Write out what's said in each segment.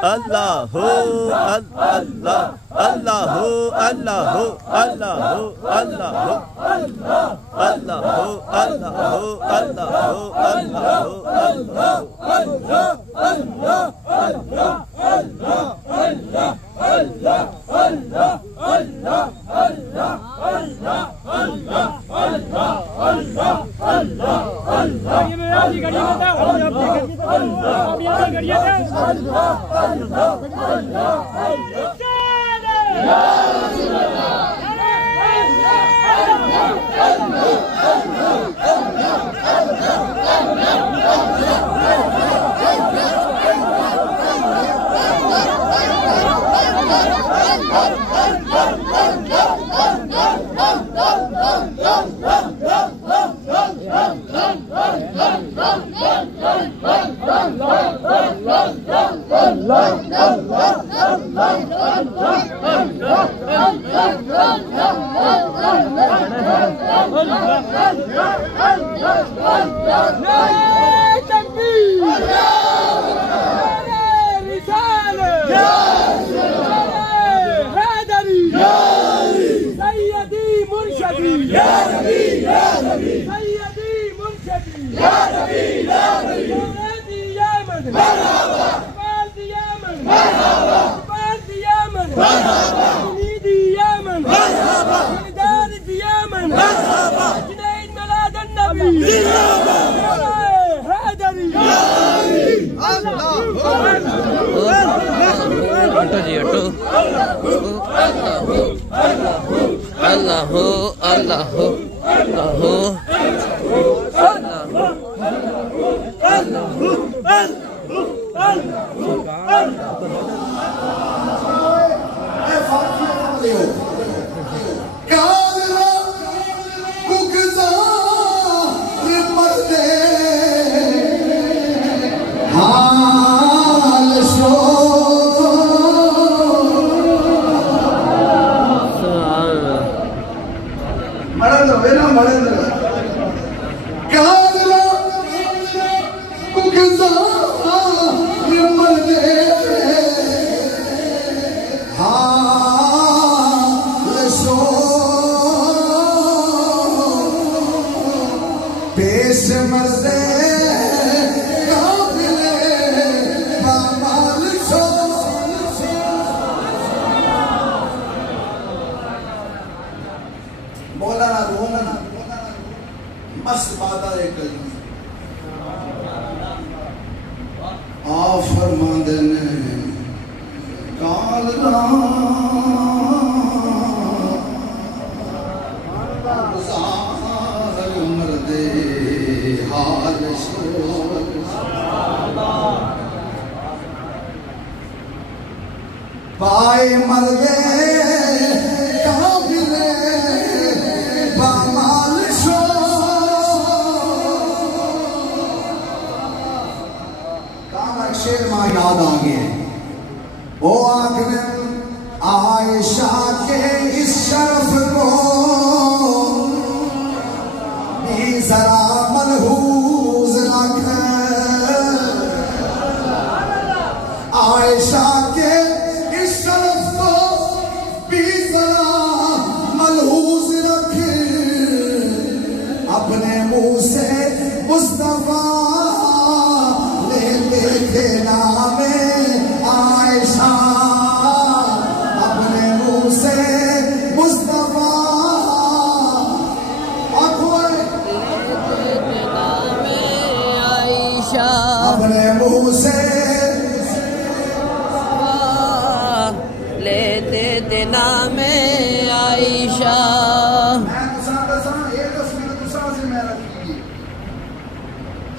اللہ اللہ اللہ اللہ اللہ اللہ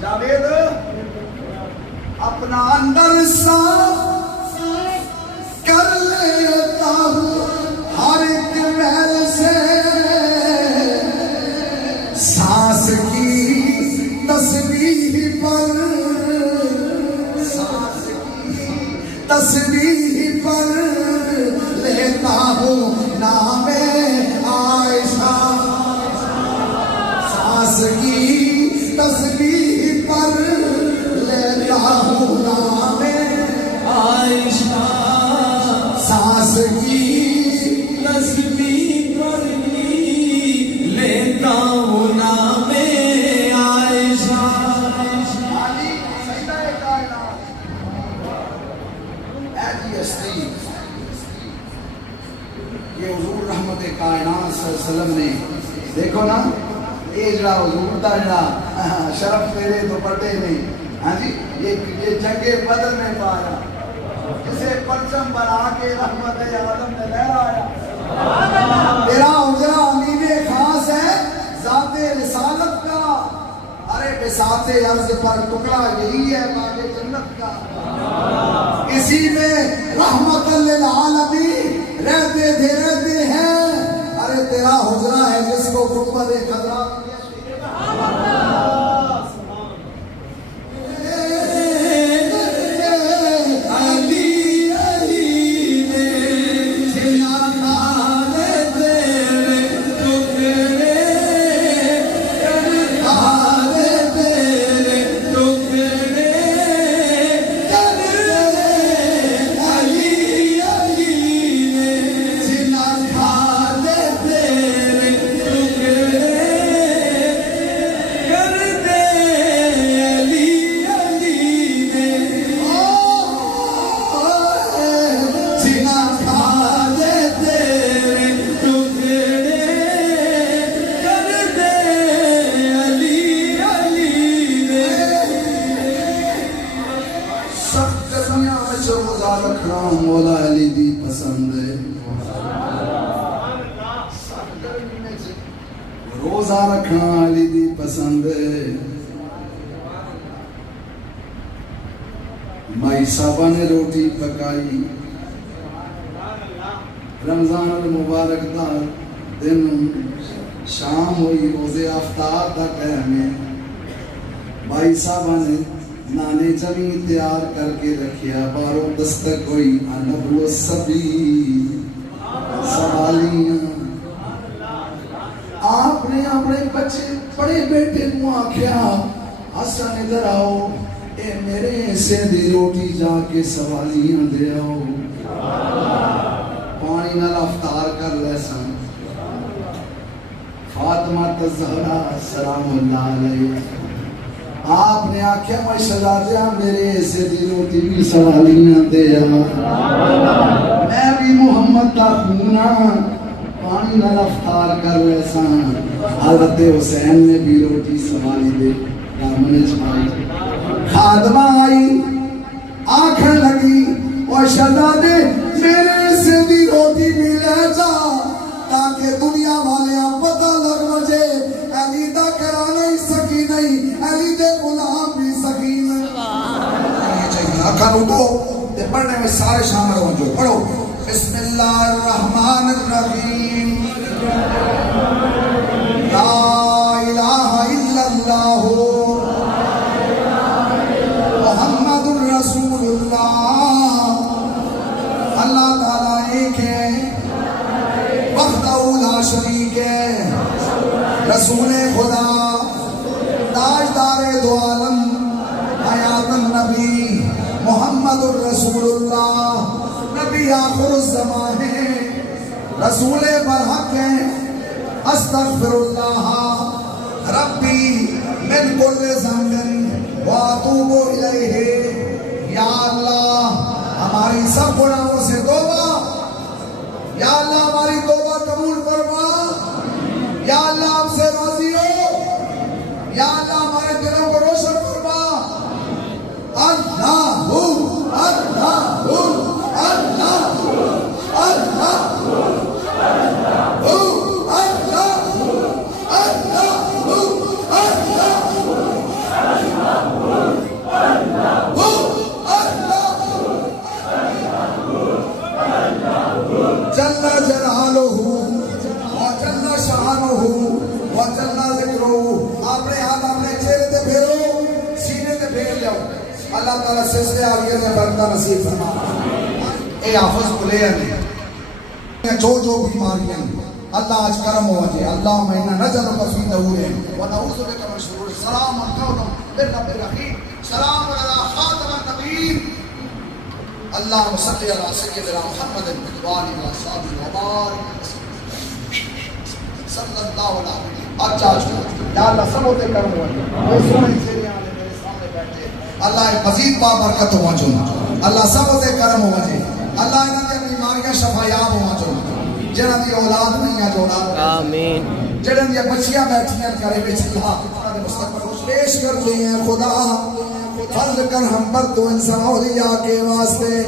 جاوید اپنا اندر صاف کر لیتا ہوں ہر ایک محل سے، سانس کی تسبیح پر، سانس کی تسبیح پر لیتا ہوں نام عائشہ، سانس کی تسبیح پر لیتا ہوں نام عائشہ، سانس کی تسبیح پر لیتا ہوں نام عائشہ۔ یہ حضور رحمت کائنات صلی اللہ علیہ وسلم نے دیکھو نا، یہ جڑا حضور دا جڑا شرف تیرے دوپٹے نے، ہاں جی یہ جنگ بدر میں پایا، جسے پرچم بنا کے رحمت عالم نے لہرایا۔ تیرا حجرہ امین خاص ہے ذات رسالت کا، ارے بساط عرض پر ٹکڑا یہی ہے باغ جنت کا، اسی میں رحمت للعالمین رہتے ہیں، ارے تیرا حجرہ ہے جس کو گنبد خضرا مولا علی دی پسند ہے، روزہ رکھنا علی دی پسند ہے۔ مائی صاحبہ نے روٹی پکائی، رمضان المبارک دا دن شام ہوئی، روزے آفتاب دا ٹائم ہے، مائی صاحبہ نے نانے زمین تیار کر کے رکھیا، باروں دستک ہوئی انبو السبی سوالیاں، آپ نے اپنے بچے بڑے بیٹے کو آکھیا حسن ادھر آؤ، اے میرے حصے دی روٹی جا کے سوالیاں دے آؤ، پانی نال افطار کر لے سن۔ فاطمہ الزہرا سلام اللہ علیہ آپ نے آکھیا میں شہزادیاں میرے حصے دی روٹی بھی سوالیاں دے آ، میں بھی محمد دا خونا پانی نال افطار کر لے سان۔ حضرت حسین نے بھی روٹی سوالی دے دامن چھائی، خادمہ آئی آنکھیں لگی اور شہزادے میرے حصے دی روٹی بھی لے جا تاکہ دنیا والے پتہ لگ مجھے علی دا کرانا ہی سکی نہیں، علی دے غلام بھی سکی نہیں۔ آنکھاں اٹھو تے پڑھنے میں سارے شامل ہوں جو پڑھو۔ بسم اللہ الرحمن الرحیم، لا الہ الا اللہ محمد الرسول اللہ، اللہ تعالیٰ ایک ہے وحدہ لا شریک ہے، رسول خدا تاجدار دو عالم حیات النبی محمد الرسول اللہ، نبی آخر الزمان ہے، رسول برحق ہے، استغفر اللہ ربی من کل ذنب واتوب الیہ۔ یا اللہ ہماری سب گناہوں سے توبہ، یا اللہ ہماری توبہ قبول فرما، یا اللہ ہم سے راضی ہو، یا اللہ ہمارے دلوں کو روشن فرما۔ اللہ اللہ اللہ اللہ اللہ اللہ اللہ تعالیٰ سلسلے آگے میں برکتہ نصیب فرما. اے حافظ بلیر نے جو بیماریاں اللہ آج کرم ہو جائے. اللہ مہینہ نجر و فی نورے ونعوذ بک من شرور. سلام قولا من رب الرحیم. سلام علی خاتم النبیین. اللہم صلی علی سیدنا محمد وآلہ وصحبہ وبارک صلی اللہ علیہ وسلم. اچھا یا اللہ سب ہوتے کرم ہو جائے. وہ سونے سے آنے میرے سامنے بیٹھے. اللہ مزید بابرکت ہو جو. اللہ سب ہوتے کرم ہو جائے. اللہ انہوں نے بیماریاں شفایاب ہو جو. جنہاں دی اولاد نہیں ہے جوڑا آمین. جنہاں دی بچیاں بیٹھیاں کرے بچ اللہ انہاں دے مستقبل کو پیش کر دی ہیں. خدا فرض کر ہم پر تو انسان اولیاء کے واسطے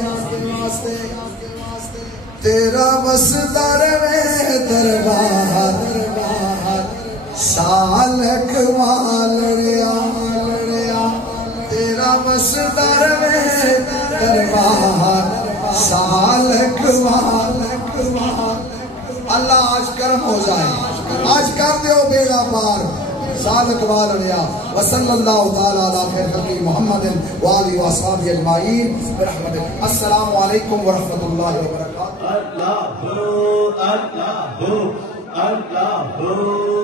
تیرا بس دربار سالک والڑیا تیرا بس دربار سالک اللہ آج کرم ہو جائے. آج کر دیو بیڑا پار سالک والڑیا. وصلی اللہ تعالی علی خیر خلق محمد وآلہ وصحبہ اجمعین برحمتہ. السلام علیکم ورحمۃ اللہ وبرکاتہ. اللہ اللہ اللہ اللہ